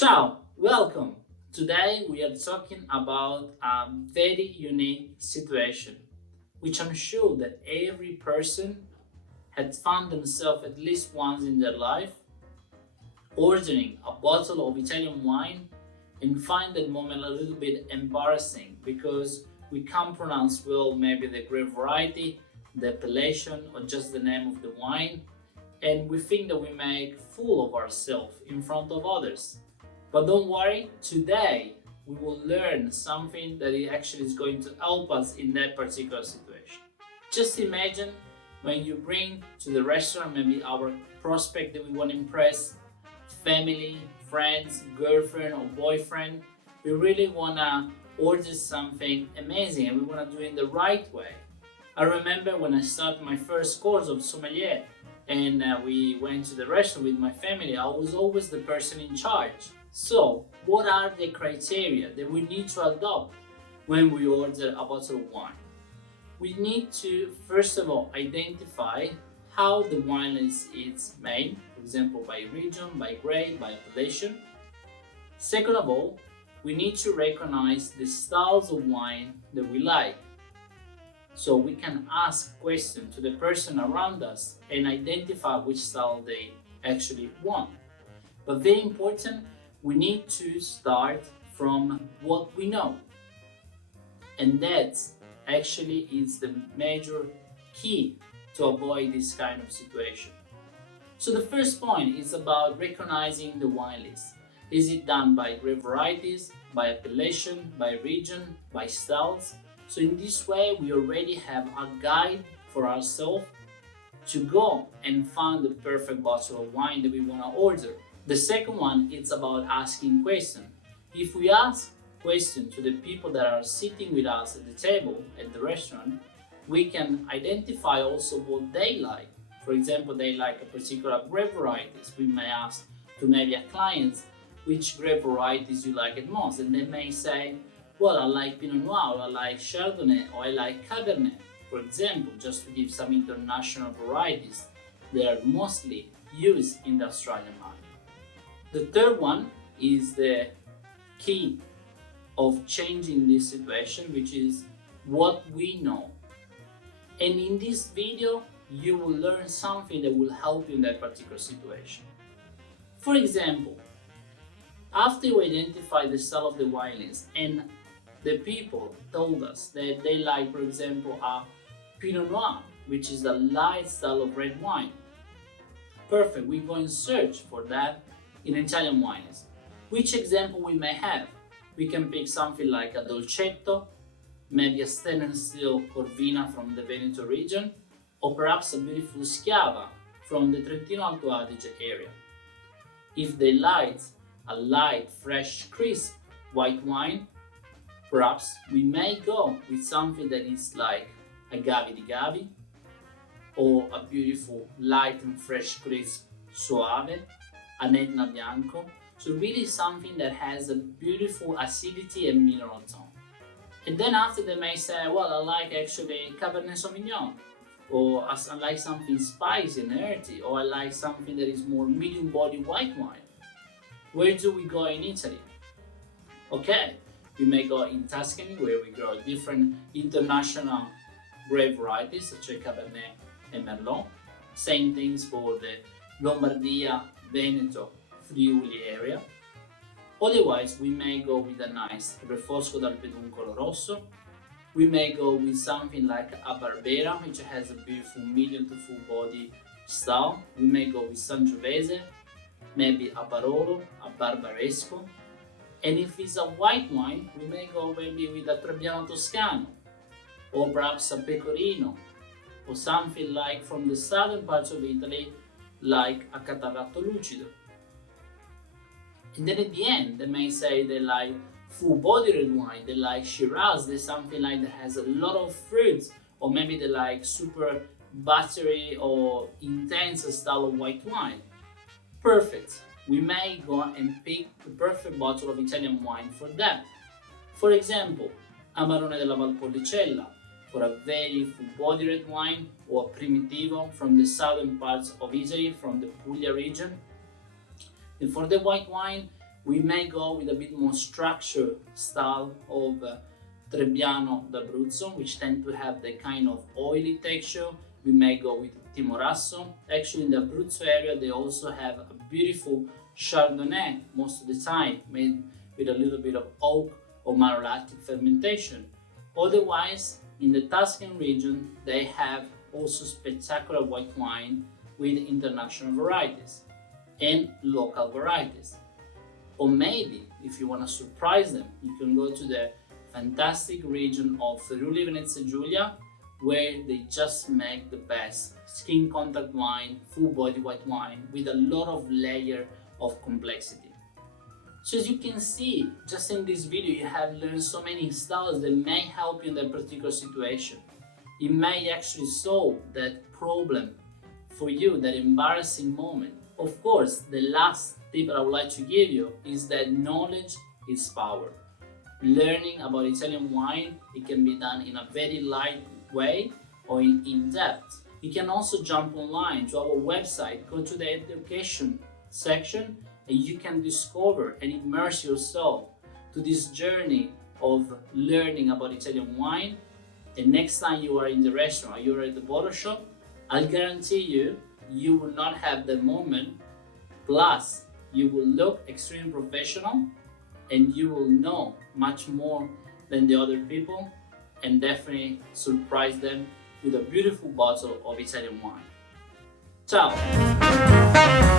Ciao, welcome. Today we are talking about a very unique situation, which I'm sure that every person had found themselves at least once in their life ordering a bottle of Italian wine and find that moment a little bit embarrassing because we can't pronounce well maybe the grape variety, the appellation, or just the name of the wine, and we think that we make fool of ourselves in front of others. But don't worry, today we will learn something that it actually is going to help us in that particular situation. Just imagine when you bring to the restaurant maybe our prospect that we want to impress, family, friends, girlfriend or boyfriend. We really want to order something amazing and we want to do it in the right way. I remember when I started my first course of sommelier and we went to the restaurant with my family, I was always the person in charge. So, what are the criteria that we need to adopt when we order a bottle of wine? We need to, first of all, identify how the wine is made, for example, by region, by grade, by appellation. Second of all, we need to recognize the styles of wine that we like. So we can ask questions to the person around us and identify which style they actually want. But very important, we need to start from what we know. And that actually is the major key to avoid this kind of situation. So the first point is about recognizing the wine list. Is it done by grape varieties, by appellation, by region, by styles? So in this way, we already have a guide for ourselves to go and find the perfect bottle of wine that we want to order. The second one is about asking questions. If we ask questions to the people that are sitting with us at the table at the restaurant, we can identify also what they like. For example, they like a particular grape varieties. We may ask to maybe a client which grape varieties you like it most, and they may say, well, I like Pinot Noir, or I like Chardonnay, or I like Cabernet. For example, just to give some international varieties that are mostly used in the Australian market. The third one is the key of changing this situation, which is what we know. And in this video, you will learn something that will help you in that particular situation. For example, after you identify the style of the wine list and the people told us that they like, for example, a Pinot Noir, which is a light style of red wine. Perfect, we go and search for that in Italian wines. Which example we may have? We can pick something like a Dolcetto, maybe a stainless steel Corvina from the Veneto region, or perhaps a beautiful Schiava from the Trentino Alto Adige area. If they like a light, fresh, crisp white wine, perhaps we may go with something that is like a Gavi di Gavi, or a beautiful light and fresh crisp Soave, an Etna Bianco, so really something that has a beautiful acidity and mineral tone. And then after they may say, well, I like actually Cabernet Sauvignon, or I like something spicy and earthy, or I like something that is more medium body white wine. Where do we go in Italy? Okay, we may go in Tuscany where we grow different international grape varieties such as Cabernet and Merlot. Same things for the Lombardia, Veneto, Friuli area. Otherwise, we may go with a nice Refosco dal Peduncolo Rosso. We may go with something like a Barbera, which has a beautiful medium to full body style. We may go with Sangiovese, maybe a Barolo, a Barbaresco. And if it's a white wine, we may go maybe with a Trebbiano Toscano, or perhaps a Pecorino, or something like from the southern parts of Italy, like a Catarratto Lucido. And then at the end, they may say they like full-bodied red wine, they like Shiraz, there's something like that has a lot of fruits, or maybe they like super buttery or intense style of white wine. Perfect. We may go and pick the perfect bottle of Italian wine for that. For example, Amarone della Valpolicella, for a very full-bodied red wine, or Primitivo from the southern parts of Italy, from the Puglia region. And for the white wine, We may go with a bit more structured style of Trebbiano d'Abruzzo, which tend to have the kind of oily texture. We may go with Timorasso. Actually, in the Abruzzo area, they also have a beautiful Chardonnay most of the time, made with a little bit of oak or malolactic fermentation. Otherwise, in the Tuscan region, they have also spectacular white wine with international varieties and local varieties. Or maybe, if you want to surprise them, you can go to the fantastic region of Friuli Venezia Giulia, where they just make the best skin contact wine, full body white wine with a lot of layer of complexity. So as you can see, just in this video, you have learned so many styles that may help you in that particular situation. It may actually solve that problem for you, that embarrassing moment. Of course, the last tip I would like to give you is that knowledge is power. Learning about Italian wine, it can be done in a very light way or in depth. You can also jump online to our website, go to the education section, and you can discover and immerse yourself to this journey of learning about Italian wine. And next time you are in the restaurant, you are at the bottle shop, I'll guarantee you, you will not have the moment. Plus, you will look extremely professional and you will know much more than the other people, and definitely surprise them with a beautiful bottle of Italian wine. Ciao!